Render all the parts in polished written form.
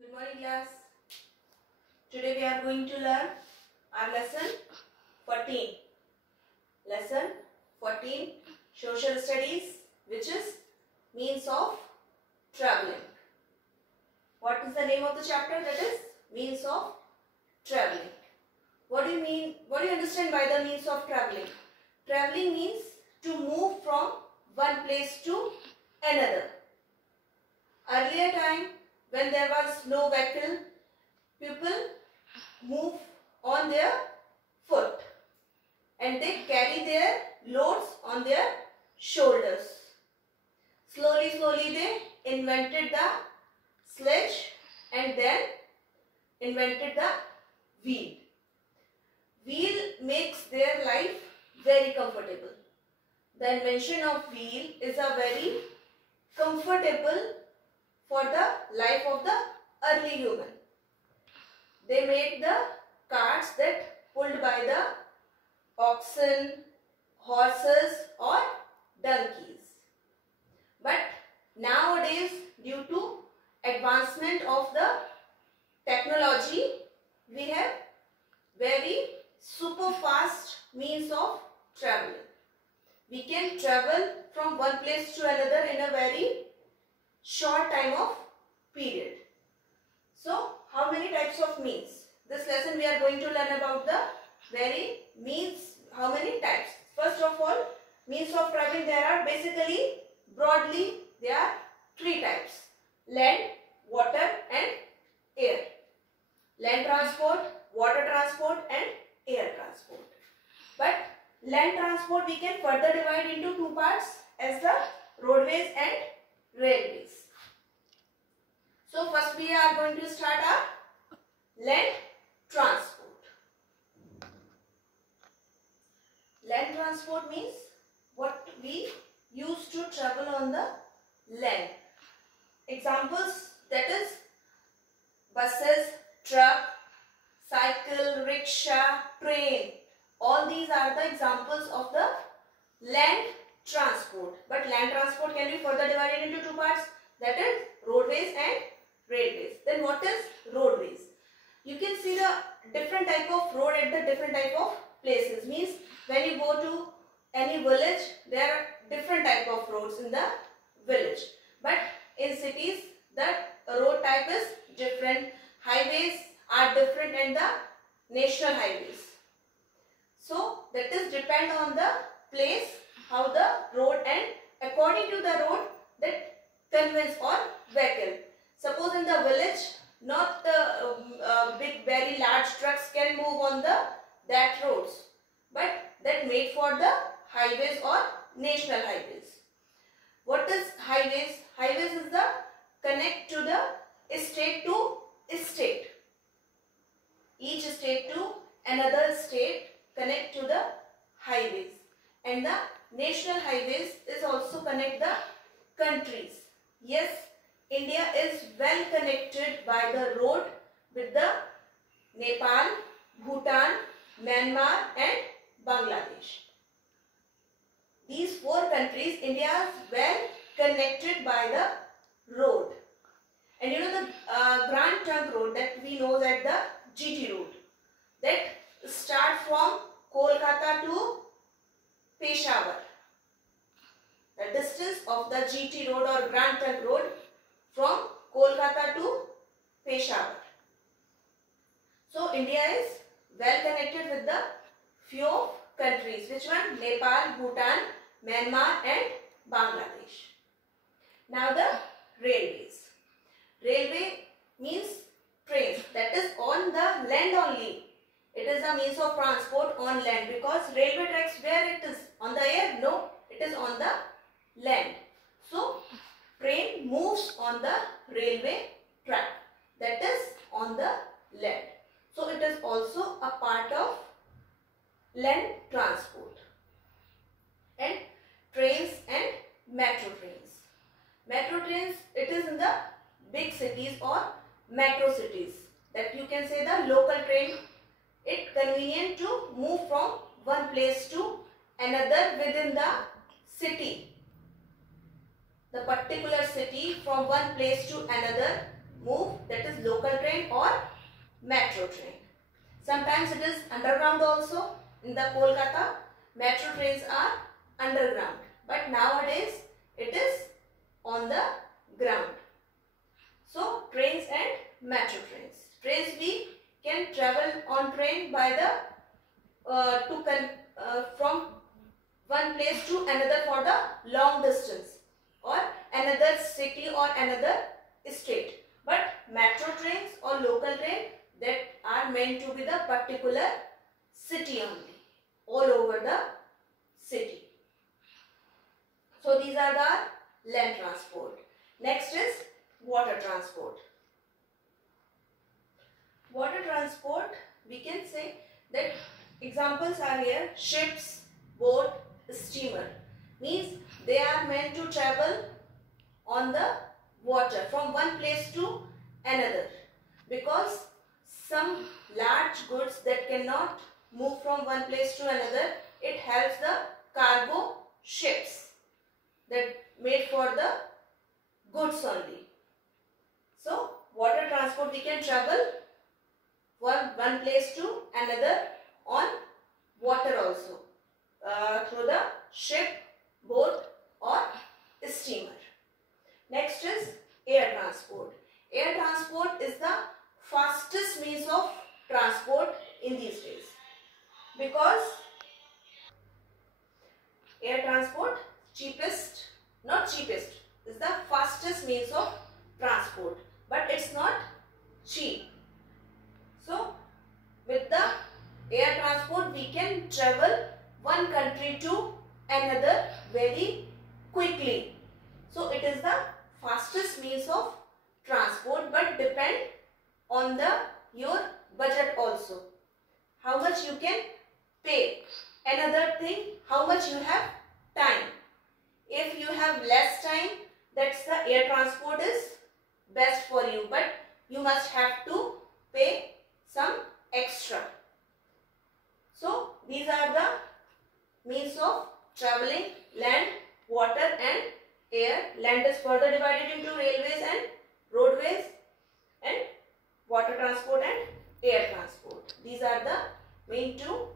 Good morning class. Today we are going to learn our lesson 14. Lesson 14 Social Studies, which is Means of Traveling. What is the name of the chapter? That is Means of Traveling. What do you mean? What do you understand by the means of traveling? Traveling means to move from one place to another. Earlier time, when there was no vehicle, people move on their foot and they carry their loads on their shoulders. Slowly they invented the sledge and then invented the wheel. Wheel makes their life very comfortable. The invention of wheel is a very comfortable for the life of the early human. They made the carts that pulled by the oxen, horses or donkeys. But nowadays, due to advancement of the technology, we have very super fast means of traveling. We can travel from one place to another in a very short time of period. So, how many types of means? This lesson we are going to learn about the very means, how many types. First of all, means of traveling, there are basically, broadly, there are three types: land, water and air. Land transport, water transport and air transport. But land transport we can further divide into two parts as the roadways and railways. So first we are going to start our land transport. Land transport means what we use to travel on the land. Examples, that is buses, truck, cycle, rickshaw, train. All these are the examples of the land transport. But land transport can be further divided into two parts, that is roadways and railways. Then what is roadways? You can see the different type of road at the different type of places. Means when you go to any village, there are different type of roads in the village. But in cities, the road type is different. Highways are different and the national highways. So that is depend on the place, how the road, and according to the road that conveyance or vehicle. Suppose in the village, not the big very large trucks can move on that roads, but that made for the highways or national highways. What is highways? Highways is the connect to the state to state. Each state to another state connect to the highways, and the national highways is also connect the countries. Yes, India is well connected by the road with the Nepal, Bhutan, Myanmar and Bangladesh. These four countries, India is well connected by the road. And you know the Grand Trunk Road that we know as the GT road, that start from Kolkata to Peshawar. The distance of the GT road or Grand Trunk Road from Kolkata to Peshawar. So India is well connected with the few countries. Which one? Nepal, Bhutan, Myanmar and Bangladesh. Now the railways. Railway means trains, that is on the land only. It is a means of transport on land, because railway tracks, where it is? On the air? No, it is on the land. So train moves on the railway track, that is on the land. So it is also a part of land transport. And trains and metro trains. Metro trains, it is in the big cities or metro cities, that you can say the local train. It convenient to move from one place to another within the city. The particular city from one place to another move, that is local metro train. Sometimes it is underground also. In the Kolkata, metro trains are underground, but nowadays it is on the ground. So trains and metro trains. Trains, we can travel on train by the from one place to another for the long distance or another city or another state. But metro trains or local train, that are meant to be the particular city only, all over the city. So these are the land transport. Next is water transport. Water transport, we can say that examples are here: ships, boat, steamer. Means they are meant to travel on the water from one place to another, because some large goods that cannot move from one place to another, it helps the cargo ships that made for the goods only. So water transport, we can travel one place to another on water also, through the ship, boat or steamer. Next is air transport. Air transport is the fastest means of transport in these days, because air transport not cheapest, is the fastest means of transport, but it's not cheap. So with the air transport, we can travel one country to another very quickly. So it is the fastest means of transport, but depend on your budget also, how much you can pay. Another thing, how much you have time. If you have less time, that's the air transport is best for you, but you must have to pay some extra. So these are the means of traveling: land, water and air. Land is further divided into railways and roadways, and water transport and air transport. These are the means to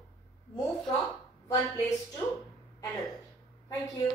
move from one place to another. Thank you.